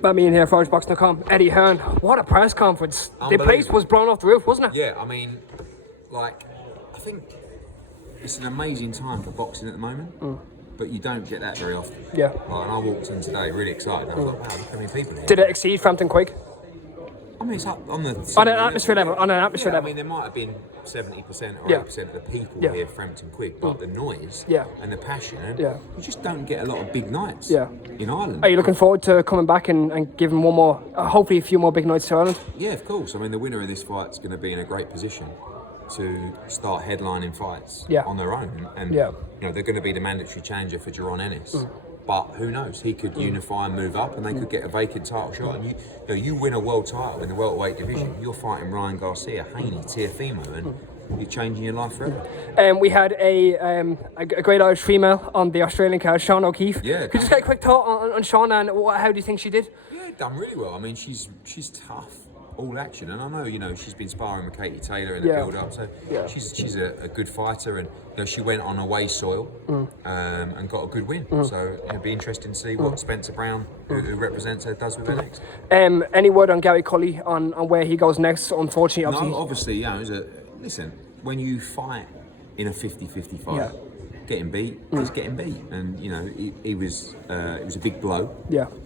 By me in here, ForgeBox.com. Eddie Hearn, what a press conference. The place was blown off the roof, wasn't it? Yeah, I mean, like, I think it's an amazing time for boxing at the moment, but you don't get that very often. Yeah. Like, and I walked in today really excited. I was like, wow, look how many people here. Did it exceed Frampton Quake? I mean, it's up on the... On an atmosphere level, I mean, there might have been 70% or 8% of the people here Frampton Quig, but the noise and the passion, you just don't get a lot of big nights in Ireland. Are you looking forward to coming back and giving one more, hopefully a few more big nights to Ireland? Yeah, of course. I mean, the winner of this fight is going to be in a great position to start headlining fights on their own. And, you know, they're going to be the mandatory challenger for Jaron Ennis. But who knows? He could unify and move up, and they could get a vacant title shot. And you win a world title in the welterweight division. You're fighting Ryan Garcia, Haney, Teofimo, and you're changing your life forever. We had a great Irish female on the Australian card, Shauna Keeffe. Yeah. Could you just get a quick thought on Shauna and how do you think she did? Yeah, done really well. I mean, she's tough. All action, and I know, you know, she's been sparring with Katie Taylor in the build-up, so she's a good fighter, and you know, she went on away soil and got a good win. So it'll be interesting to see what Spencer Brown, who represents her, does with her next. Any word on Gary Cully on where he goes next? Unfortunately, obviously, you know, listen, when you fight in a 50-50 fight. Getting beat is getting beat, and you know it was a big blow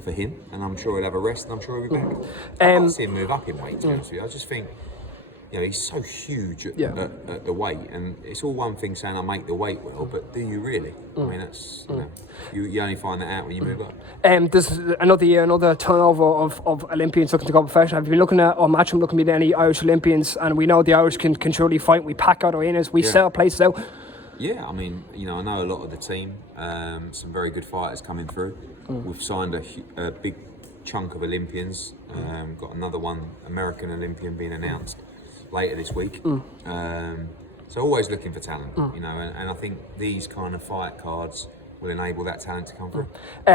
for him, and I'm sure he'll have a rest, and I'm sure he'll be back. I can't see him move up in weight, to be honest with you. I just think, you know, he's so huge at the weight, and it's all one thing saying I make the weight well, but do you really? I mean, that's you only find that out when you move up. There's another year, another turnover of Olympians looking to go professional. Have you been looking at or matching looking at any Irish Olympians? And we know the Irish can truly fight. We pack out arenas, we sell places out. Yeah, I mean, you know, I know a lot of the team, some very good fighters coming through. We've signed a big chunk of Olympians, got another one, American Olympian, being announced later this week. So always looking for talent, you know, and I think these kind of fight cards will enable that talent to come through.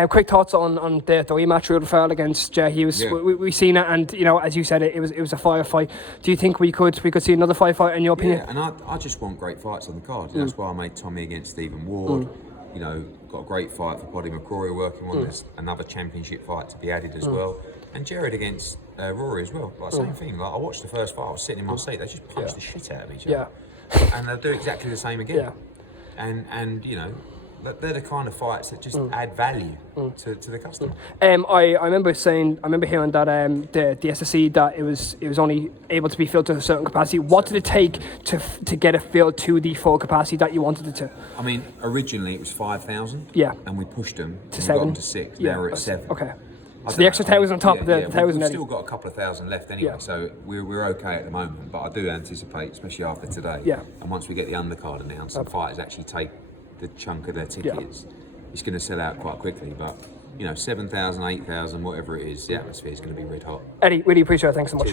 Quick thoughts on the rematch Ruud Farrell against Jay Hughes. We've seen it, and you know, as you said, it was a firefight. Do you think we could see another firefight in your opinion? Yeah, and I just want great fights on the card. That's why I made Tommy against Stephen Ward. You know, got a great fight for Poddy McCrory working on. There's another championship fight to be added as well. And Jared against Rory as well. Like, same thing. Like, I watched the first fight, I was sitting in my seat, they just punched the shit out of each other. And they'll do exactly the same again. And you know, they're the kind of fights that just add value to the customer. I remember hearing that the SSC, that it was only able to be filled to a certain capacity. What did it take to get it filled to the full capacity that you wanted it to? I mean, originally it was 5,000. And we pushed them to 7. Got them to 6. Now we're at 7. Okay. So the extra 1,000 on top of the 1,000. We've still got a couple of thousand left anyway, so we're okay at the moment. But I do anticipate, especially after today, and once we get the undercard announced, and fighters actually take the chunk of their tickets, it's going to sell out quite quickly. But you know, 7,000, 8,000, whatever it is, the atmosphere is going to be red hot. Eddie, really appreciate it. Thanks so much.